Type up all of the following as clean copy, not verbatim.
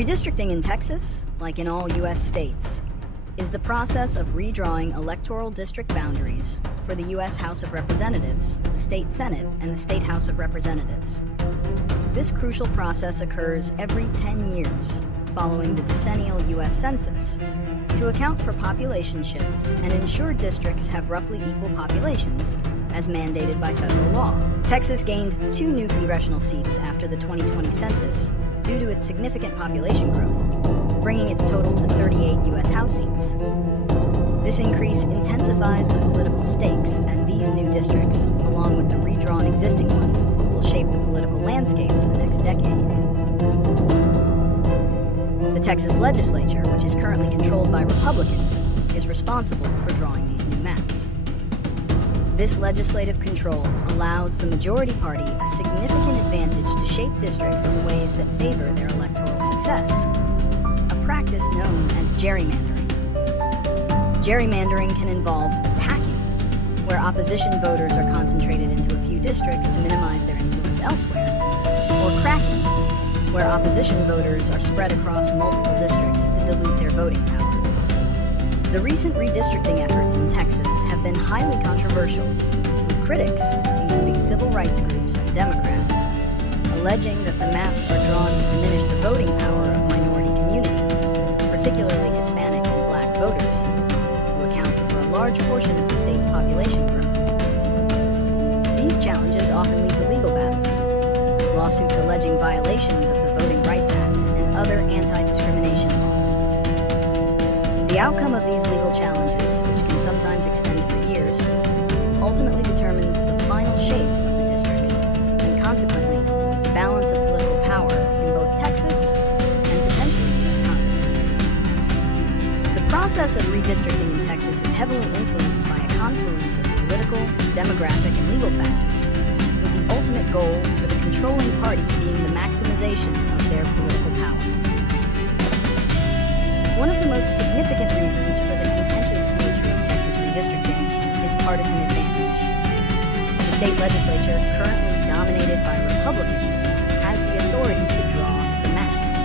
Redistricting in Texas, like in all U.S. states, is the process of redrawing electoral district boundaries for the U.S. House of Representatives, the State Senate, and the State House of Representatives. This crucial process occurs every 10 years, following the decennial U.S. Census, to account for population shifts and ensure districts have roughly equal populations, as mandated by federal law. Texas gained 2 new congressional seats after the 2020 census due to its significant population growth, bringing its total to 38 U.S. House seats. This increase intensifies the political stakes as these new districts, along with the redrawn existing ones, will shape the political landscape for the next decade. The Texas legislature, which is currently controlled by Republicans, is responsible for drawing these new maps. This legislative control allows the majority party a significant advantage to shape districts in ways that favor their electoral success, a practice known as gerrymandering. Gerrymandering can involve packing, where opposition voters are concentrated into a few districts to minimize their influence elsewhere, or cracking, where opposition voters are spread across multiple districts to dilute their voting power. The recent redistricting efforts in Texas have been highly controversial, with critics, including civil rights groups and Democrats, alleging that the maps are drawn to diminish the voting power of minority communities, particularly Hispanic and Black voters, who account for a large portion of the state's population growth. These challenges often lead to legal battles, with lawsuits alleging violations of the Voting Rights Act and other anti-discrimination laws. The outcome of these legal challenges, which can sometimes extend for years, ultimately determines the final shape of the districts, and consequently, the balance of political power in both Texas and potentially U.S. Congress. The process of redistricting in Texas is heavily influenced by a confluence of political, demographic, and legal factors, with the ultimate goal for the controlling party being the maximization of their political power. One of the most significant reasons for the contentious nature of Texas redistricting is partisan advantage. The state legislature, currently dominated by Republicans, has the authority to draw the maps.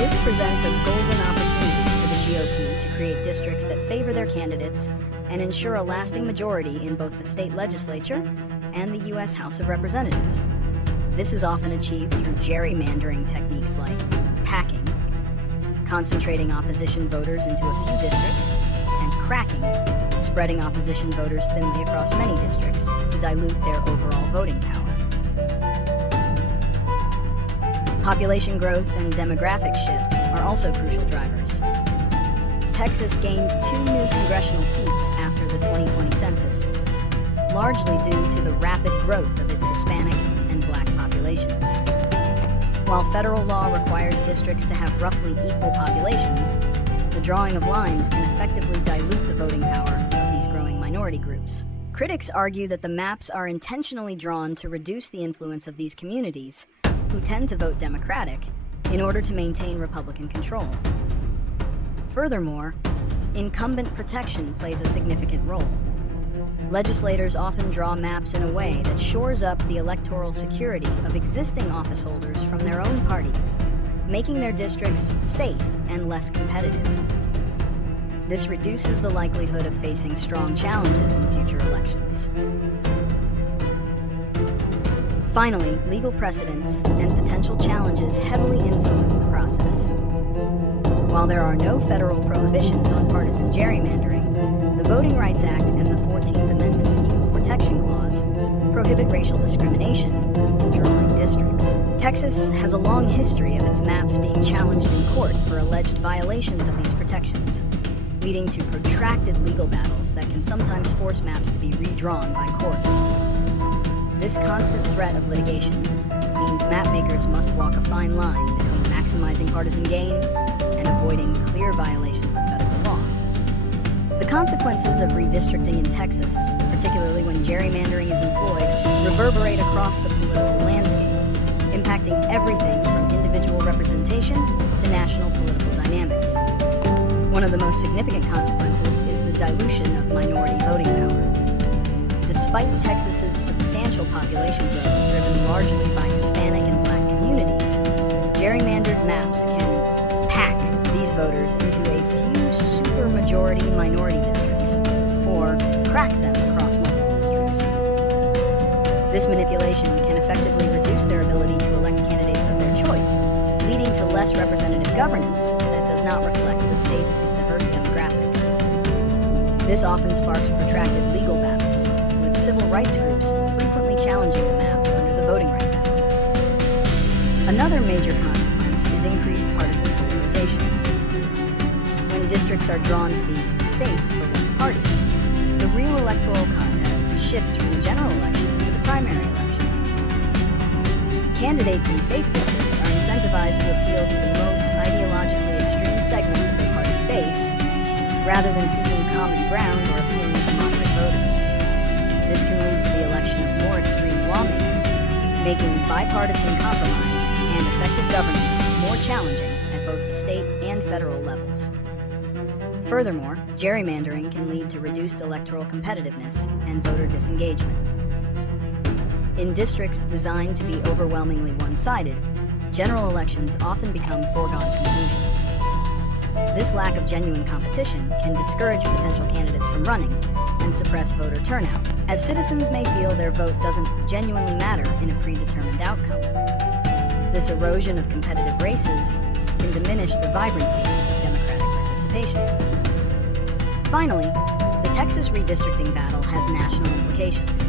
This presents a golden opportunity for the GOP to create districts that favor their candidates and ensure a lasting majority in both the state legislature and the U.S. House of Representatives. This is often achieved through gerrymandering techniques like packing, concentrating opposition voters into a few districts, and cracking, spreading opposition voters thinly across many districts to dilute their overall voting power. Population growth and demographic shifts are also crucial drivers. Texas gained 2 new congressional seats after the 2020 census, largely due to the rapid growth of its Hispanic and Black populations. While federal law requires districts to have roughly equal populations, the drawing of lines can effectively dilute the voting power of these growing minority groups. Critics argue that the maps are intentionally drawn to reduce the influence of these communities, who tend to vote Democratic, in order to maintain Republican control. Furthermore, incumbent protection plays a significant role. Legislators often draw maps in a way that shores up the electoral security of existing office holders from their own party, making their districts safe and less competitive. This reduces the likelihood of facing strong challenges in future elections. Finally, legal precedents and potential challenges heavily influence the process. While there are no federal prohibitions on partisan gerrymandering, the Voting Rights Act and the 14th Amendment's Equal Protection Clause prohibit racial discrimination in drawing districts. Texas has a long history of its maps being challenged in court for alleged violations of these protections, leading to protracted legal battles that can sometimes force maps to be redrawn by courts. This constant threat of litigation means mapmakers must walk a fine line between maximizing partisan gain and avoiding clear violations of federal law. The consequences of redistricting in Texas, particularly when gerrymandering is employed, reverberate across the political landscape, impacting everything from individual representation to national political dynamics. One of the most significant consequences is the dilution of minority voting power. Despite Texas's substantial population growth driven largely by Hispanic and Black communities, gerrymandered maps can squeeze voters into a few supermajority minority districts, or crack them across multiple districts. This manipulation can effectively reduce their ability to elect candidates of their choice, leading to less representative governance that does not reflect the state's diverse demographics. This often sparks protracted legal battles, with civil rights groups frequently challenging the maps under the Voting Rights Act. Another major consequence is increased partisan polarization. When districts are drawn to be safe for one party, the real electoral contest shifts from the general election to the primary election. Candidates in safe districts are incentivized to appeal to the most ideologically extreme segments of their party's base, rather than seeking common ground or appealing to moderate voters. This can lead to the election of more extreme lawmakers, making bipartisan compromise and effective governance more challenging at both the state and federal levels. Furthermore, gerrymandering can lead to reduced electoral competitiveness and voter disengagement. In districts designed to be overwhelmingly one-sided, general elections often become foregone conclusions. This lack of genuine competition can discourage potential candidates from running and suppress voter turnout, as citizens may feel their vote doesn't genuinely matter in a predetermined outcome. This erosion of competitive races can diminish the vibrancy of democratic participation. Finally, the Texas redistricting battle has national implications.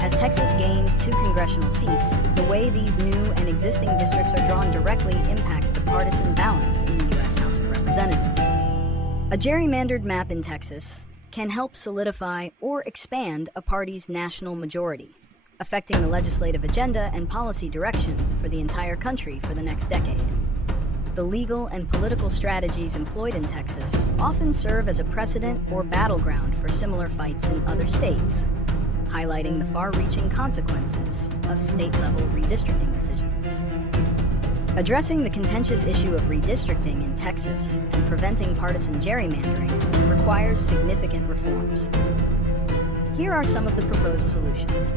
As Texas gained 2 congressional seats, the way these new and existing districts are drawn directly impacts the partisan balance in the U.S. House of Representatives. A gerrymandered map in Texas can help solidify or expand a party's national majority, affecting the legislative agenda and policy direction for the entire country for the next decade. The legal and political strategies employed in Texas often serve as a precedent or battleground for similar fights in other states, highlighting the far-reaching consequences of state-level redistricting decisions. Addressing the contentious issue of redistricting in Texas and preventing partisan gerrymandering requires significant reforms. Here are some of the proposed solutions.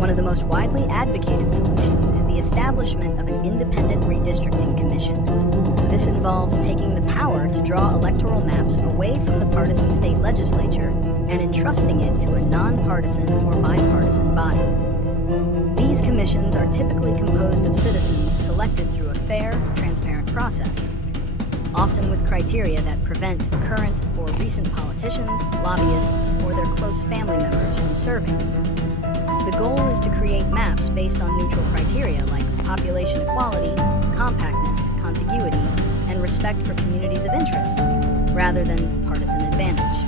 One of the most widely advocated solutions is the establishment of an independent redistricting commission. This involves taking the power to draw electoral maps away from the partisan state legislature and entrusting it to a nonpartisan or bipartisan body. These commissions are typically composed of citizens selected through a fair, transparent process, often with criteria that prevent current or recent politicians, lobbyists, or their close family members from serving. The goal is to create maps based on neutral criteria like population equality, compactness, contiguity, and respect for communities of interest, rather than partisan advantage.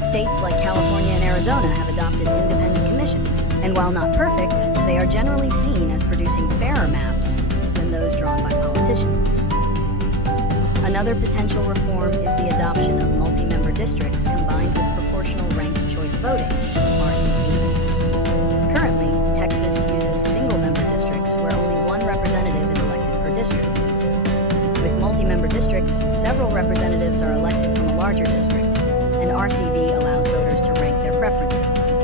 States like California and Arizona have adopted independent commissions, and while not perfect, they are generally seen as producing fairer maps than those drawn by politicians. Another potential reform is the adoption of multi-member districts combined with proportional ranked choice voting, RCV. Currently, Texas uses single-member districts where only one representative is elected per district. With multi-member districts, several representatives are elected from a larger district, and RCV allows voters to rank their preferences.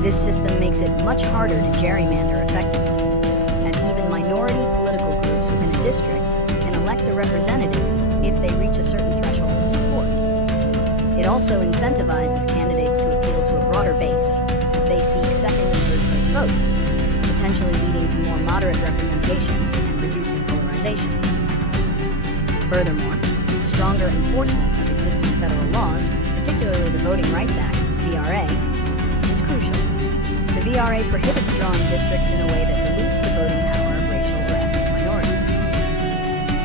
This system makes it much harder to gerrymander effectively, as even minority political groups within a district can elect a representative if they reach a certain threshold of support. It also incentivizes candidates to appeal to a broader base, as they seek second and third place votes, potentially leading to more moderate representation and reducing polarization. Furthermore, stronger enforcement of existing federal laws, particularly the Voting Rights Act, VRA, is crucial. The VRA prohibits drawing districts in a way that dilutes the voting power of racial or ethnic minorities.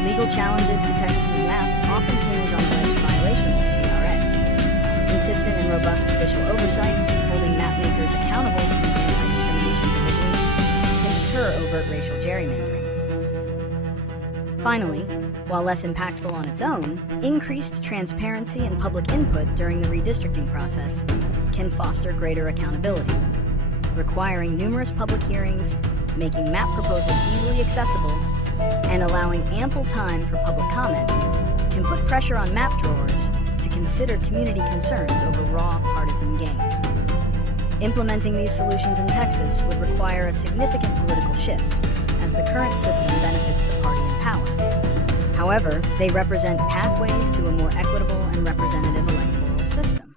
Legal challenges to Texas's maps often hinge on alleged violations of the VRA. Consistent and robust judicial oversight, holding map makers accountable to these anti-discrimination provisions, can deter overt racial gerrymandering. Finally, while less impactful on its own, increased transparency and public input during the redistricting process can foster greater accountability. Requiring numerous public hearings, making map proposals easily accessible, and allowing ample time for public comment can put pressure on map drawers to consider community concerns over raw partisan gain. Implementing these solutions in Texas would require a significant political shift, as the current system benefits the party in power. However, they represent pathways to a more equitable and representative electoral system.